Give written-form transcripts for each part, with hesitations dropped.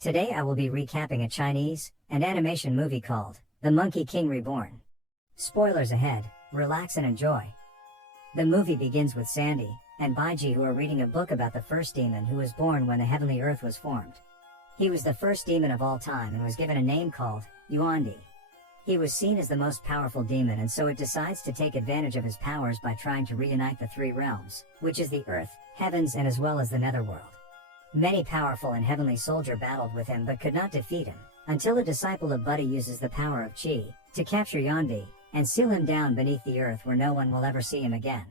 Today I will be recapping a Chinese and animation movie called The Monkey King Reborn. Spoilers ahead, relax and enjoy. The movie begins with Sandy and Baiji, who are reading a book about the first demon who was born when the heavenly earth was formed. He was the first demon of all time and was given a name called Yuandi. He was seen as the most powerful demon, and so it decides to take advantage of his powers by trying to reunite the three realms, which is the earth, heavens, and as well as the netherworld. Many powerful and heavenly soldiers battled with him but could not defeat him, until a disciple of Buddy uses the power of Qi to capture Yuandi and seal him down beneath the earth where no one will ever see him again.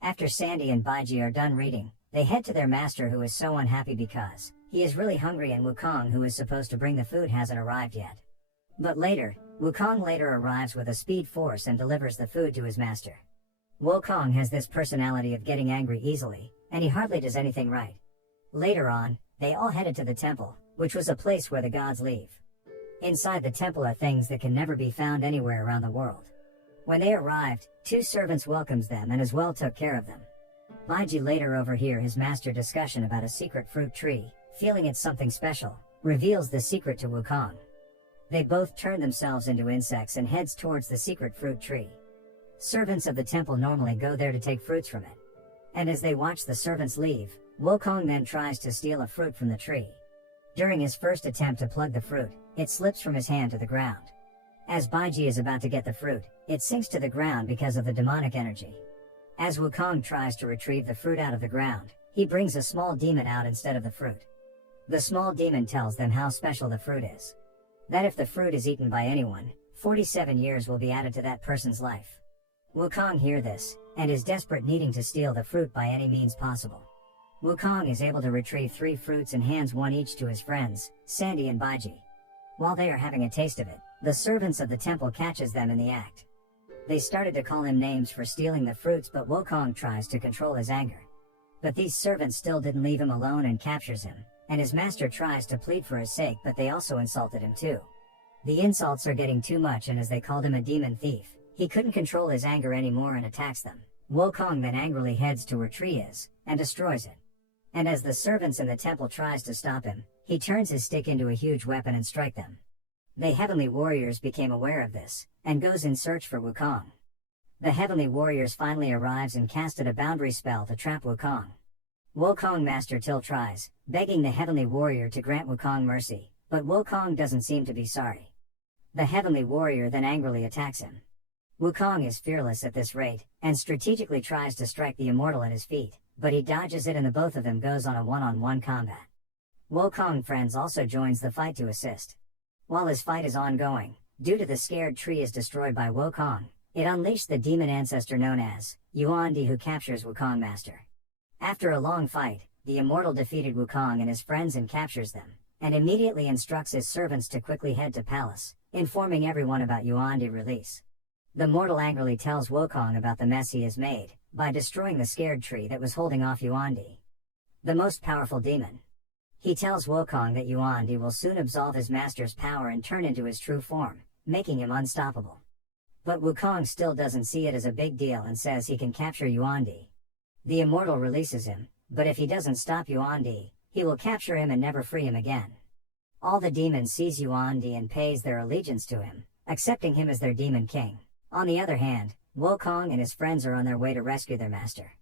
After Sandy and Baiji are done reading, they head to their master, who is so unhappy because he is really hungry, and Wukong, who is supposed to bring the food, hasn't arrived yet. But Wukong later arrives with a speed force and delivers the food to his master. Wukong has this personality of getting angry easily, and he hardly does anything right. Later on, they all headed to the temple, which was a place where the gods live. Inside the temple are things that can never be found anywhere around the world. When they arrived, two servants welcomes them and as well took care of them. Baiji later overhear his master discussion about a secret fruit tree, feeling it's something special, reveals the secret to Wukong. They both turn themselves into insects and heads towards the secret fruit tree. Servants of the temple normally go there to take fruits from it. And as they watch the servants leave, Wukong then tries to steal a fruit from the tree. During his first attempt to plug the fruit, it slips from his hand to the ground. As Baiji is about to get the fruit, it sinks to the ground because of the demonic energy. As Wukong tries to retrieve the fruit out of the ground, he brings a small demon out instead of the fruit. The small demon tells them how special the fruit is. That if the fruit is eaten by anyone, 47 years will be added to that person's life. Wukong hears this, and is desperate, needing to steal the fruit by any means possible. Wukong is able to retrieve 3 fruits and hands one each to his friends, Sandy and Baiji. While they are having a taste of it, the servants of the temple catches them in the act. They started to call him names for stealing the fruits, but Wukong tries to control his anger. But these servants still didn't leave him alone and captures him, and his master tries to plead for his sake, but they also insulted him too. The insults are getting too much, and as they called him a demon thief, he couldn't control his anger anymore and attacks them. Wukong then angrily heads to where tree is, and destroys it. And as the servants in the temple tries to stop him, he turns his stick into a huge weapon and strike them. The heavenly warriors became aware of this, and goes in search for Wukong. The heavenly warriors finally arrives and casted a boundary spell to trap Wukong. Wukong Master Till tries, begging the heavenly warrior to grant Wukong mercy, but Wukong doesn't seem to be sorry. The heavenly warrior then angrily attacks him. Wukong is fearless at this rate, and strategically tries to strike the immortal at his feet, but he dodges it and the both of them goes on a one-on-one combat. Wukong friends also joins the fight to assist. While his fight is ongoing, due to the scared tree is destroyed by Wukong, it unleashed the demon ancestor known as Yuandi, who captures Wukong Master. After a long fight, the immortal defeated Wukong and his friends and captures them, and immediately instructs his servants to quickly head to palace, informing everyone about Yuandi's release. The mortal angrily tells Wukong about the mess he has made, by destroying the scared tree that was holding off Yuandi, the most powerful demon. He tells Wukong that Yuandi will soon absolve his master's power and turn into his true form, making him unstoppable. But Wukong still doesn't see it as a big deal and says he can capture Yuandi. The immortal releases him, but if he doesn't stop Yuandi, he will capture him and never free him again. All the demons sees Yuandi and pays their allegiance to him, accepting him as their demon king. On the other hand, Wukong and his friends are on their way to rescue their master.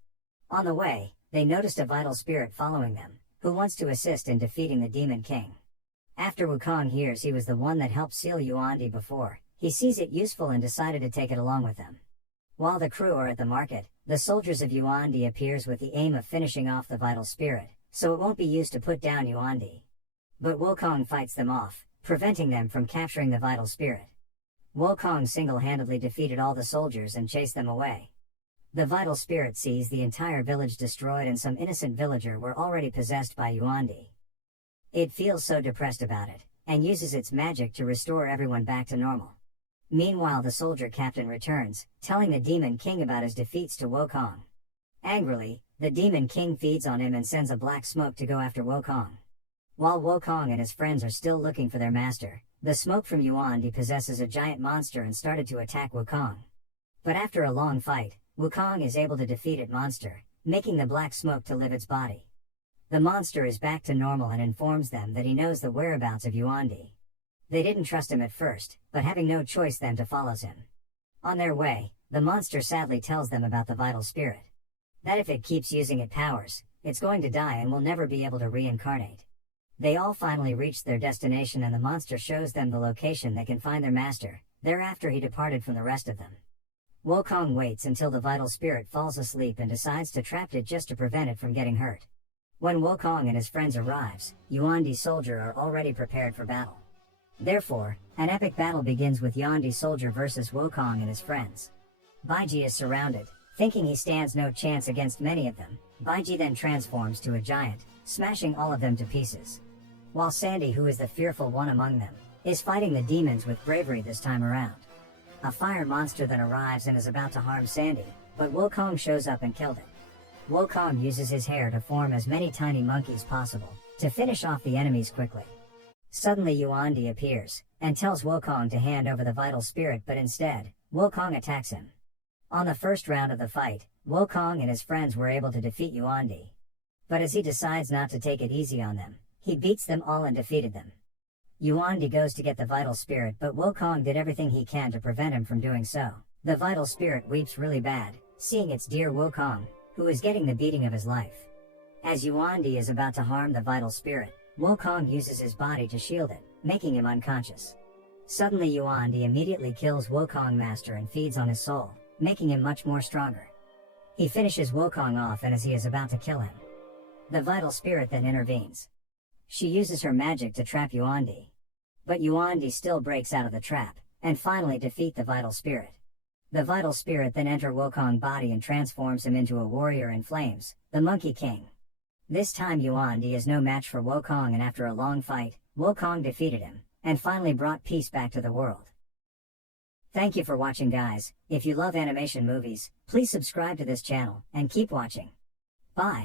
On the way, they noticed a vital spirit following them, who wants to assist in defeating the demon king. After Wukong hears he was the one that helped seal Yuandi before, he sees it useful and decided to take it along with them. While the crew are at the market, the soldiers of Yuandi appears with the aim of finishing off the vital spirit, so it won't be used to put down Yuandi. But Wukong fights them off, preventing them from capturing the vital spirit. Wukong single-handedly defeated all the soldiers and chased them away. The vital spirit sees the entire village destroyed and some innocent villager were already possessed by Yuandi. It feels so depressed about it, and uses its magic to restore everyone back to normal. Meanwhile, the soldier captain returns, telling the demon king about his defeats to Wukong. Angrily, the demon king feeds on him and sends a black smoke to go after Wukong. While Wukong and his friends are still looking for their master, the smoke from Yuandi possesses a giant monster and started to attack Wukong. But after a long fight, Wukong is able to defeat it monster, making the black smoke to live its body. The monster is back to normal and informs them that he knows the whereabouts of Yuandi. They didn't trust him at first, but having no choice then to follows him. On their way, the monster sadly tells them about the vital spirit. That if it keeps using its powers, it's going to die and will never be able to reincarnate. They all finally reach their destination and the monster shows them the location they can find their master. Thereafter he departed from the rest of them. Wukong waits until the vital spirit falls asleep and decides to trap it just to prevent it from getting hurt. When Wukong and his friends arrives, Yuandi's soldier are already prepared for battle. Therefore, an epic battle begins with Yuandi's soldier versus Wukong and his friends. Baiji is surrounded, thinking he stands no chance against many of them. Baiji then transforms to a giant, smashing all of them to pieces. While Sandy, who is the fearful one among them, is fighting the demons with bravery this time around. A fire monster then arrives and is about to harm Sandy, but Wukong shows up and killed it. Wukong uses his hair to form as many tiny monkeys possible, to finish off the enemies quickly. Suddenly Yuandi appears, and tells Wukong to hand over the vital spirit, but instead, Wukong attacks him. On the first round of the fight, Wukong and his friends were able to defeat Yuandi. But as he decides not to take it easy on them, he beats them all and defeated them. Yuandi goes to get the vital spirit, but Wukong did everything he can to prevent him from doing so. The vital spirit weeps really bad, seeing its dear Wukong, who is getting the beating of his life. As Yuandi is about to harm the vital spirit, Wukong uses his body to shield it, making him unconscious. Suddenly Yuandi immediately kills Wukong master and feeds on his soul, making him much more stronger. He finishes Wukong off, and as he is about to kill him, the vital spirit then intervenes. She uses her magic to trap Yuandi. But Yuandi still breaks out of the trap, and finally defeat the vital spirit. The vital spirit then enters Wukong's body and transforms him into a warrior in flames, the Monkey King. This time Yuandi is no match for Wukong, and after a long fight, Wukong defeated him, and finally brought peace back to the world. Thank you for watching, guys. If you love animation movies, please subscribe to this channel, and keep watching. Bye.